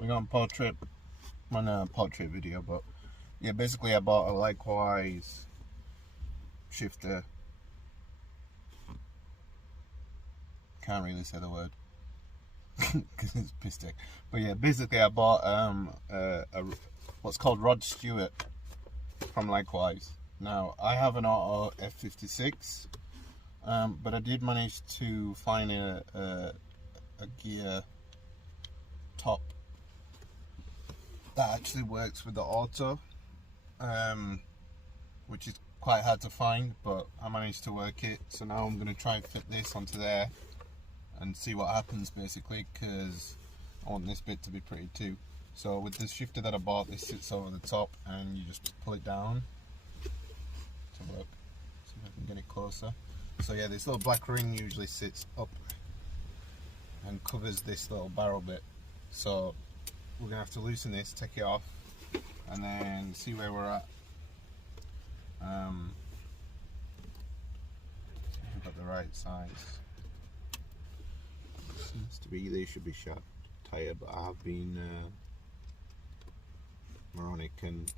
We're going portrait, on a portrait video, but yeah, basically I bought a likewise shifter. Can't really say the word because it's piss take. But yeah, basically I bought what's called Rod Stewart from Likewise. Now I have an auto f56, but I did manage to find a gear top that actually works with the auto, which is quite hard to find, but I managed to work it. So now I'm going to try and fit this onto there and see what happens, basically, because I want this bit to be pretty too. So with the shifter that I bought, this sits over the top and you just pull it down. Let's have a look, see if I can get it closer. So yeah, this little black ring usually sits up and covers this little barrel bit. So we're gonna have to loosen this, take it off, and then see where we're at. See if I've got the right size. Seems to be, they should be sharp tired, but I have been moronic and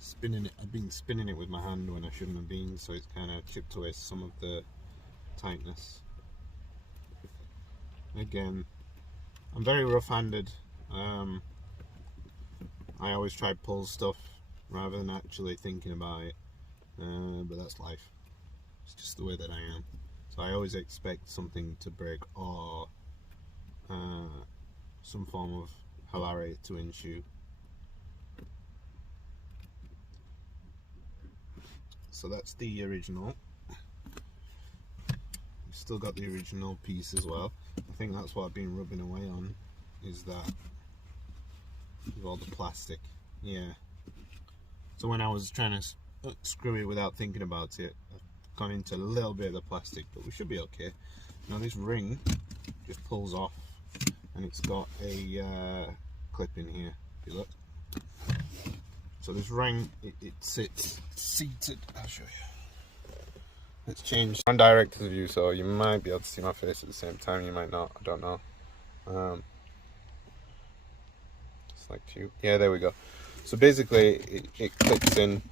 spinning it. I've been spinning it with my hand when I shouldn't have been, so it's kind of chipped away some of the tightness. Again, I'm very rough-handed. I always try to pull stuff rather than actually thinking about it, but that's life. It's just the way that I am. So I always expect something to break or some form of hilarity to ensue. So that's the original. We've still got the original piece as well. I think that's what I've been rubbing away on, is that with all the plastic. Yeah. So when I was trying to screw it without thinking about it, I've gone into a little bit of the plastic, but we should be okay. Now this ring just pulls off, and it's got a clip in here, if you look. So this ring, it sits seated. I'll show you. Let's change on director's view, so you might be able to see my face at the same time, you might not, I don't know. Like two. Yeah, there we go. So basically it clicks in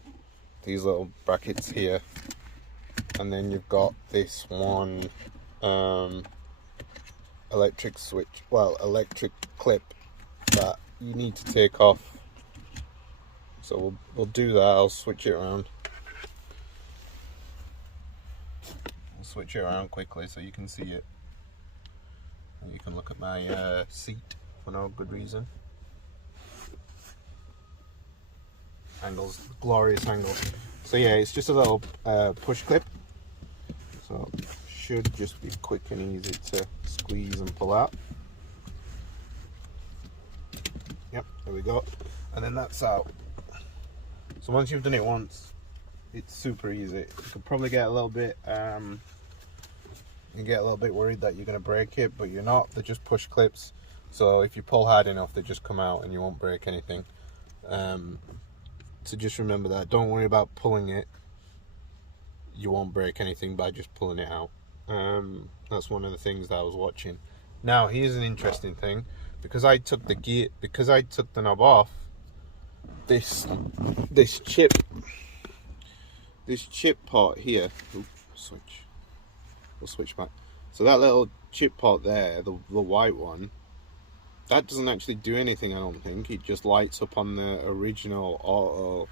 these little brackets here, and then you've got this one electric clip that you need to take off. So we'll do that. I'll switch it around. I'll switch it around quickly so you can see it, and you can look at my seat for no good reason. Angles, glorious angle. So yeah, it's just a little push clip, so should just be quick and easy to squeeze and pull out. Yep, there we go, and then that's out. So once you've done it once, it's super easy. You could probably get a little bit worried that you're going to break it, but you're not. They're just push clips, so if you pull hard enough, they just come out and you won't break anything. So just remember that. Don't worry about pulling it. You won't break anything by just pulling it out. That's one of the things that I was watching. Now here's an interesting thing. Because I took the knob off, this chip part here. Oops, we'll switch back. So that little chip part there, the white one, that doesn't actually do anything, I don't think. It just lights up on the original auto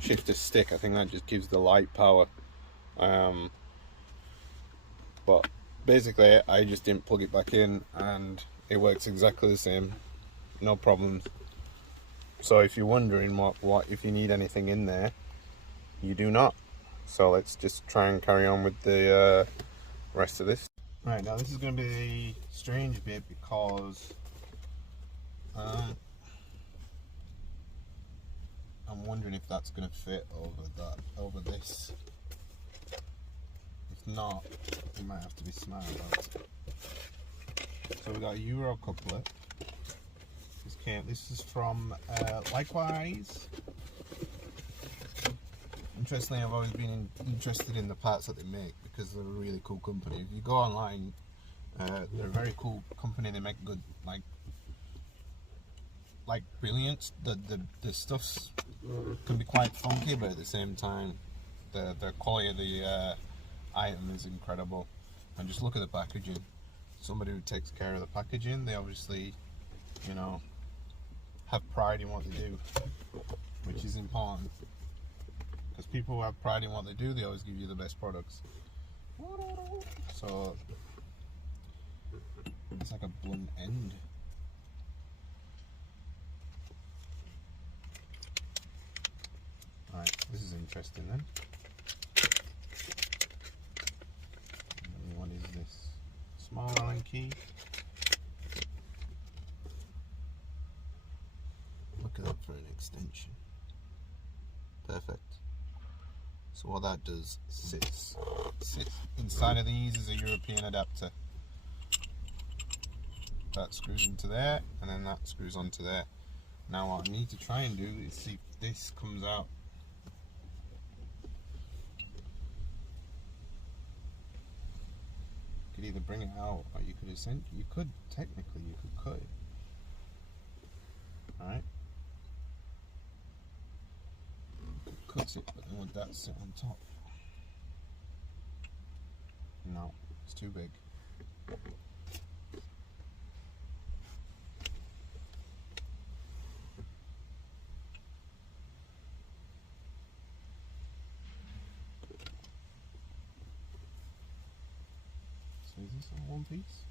shifter stick. I think that just gives the light power. But basically, I just didn't plug it back in, and it works exactly the same. No problems. So if you're wondering what if you need anything in there, you do not. So let's just try and carry on with the rest of this. Right, now this is going to be the strange bit, because I'm wondering if that's going to fit over this. If not, you might have to be smart about it. So we got a Euro couplet. This is from Likewise. Interestingly, I've always been interested in the parts that they make, because they're a really cool company. If you go online, they're a very cool company. They make good, like, like brilliant. The stuffs can be quite funky, but at the same time, the quality of the item is incredible. And just look at the packaging. Somebody who takes care of the packaging, they obviously, you know, have pride in what they do, which is important. Because people who have pride in what they do, they always give you the best products. So it's like a blunt end. Right, this is interesting then. And what is this? Small Allen key. Look at that for an extension. Perfect. So what that does, sits inside of these is a European adapter. That screws into there, and then that screws onto there. Now what I need to try and do is see if this comes out. You could either bring it out, or you could technically cut it. All right. Cut it, but then would that sit on top? No, it's too big. So is this all one piece?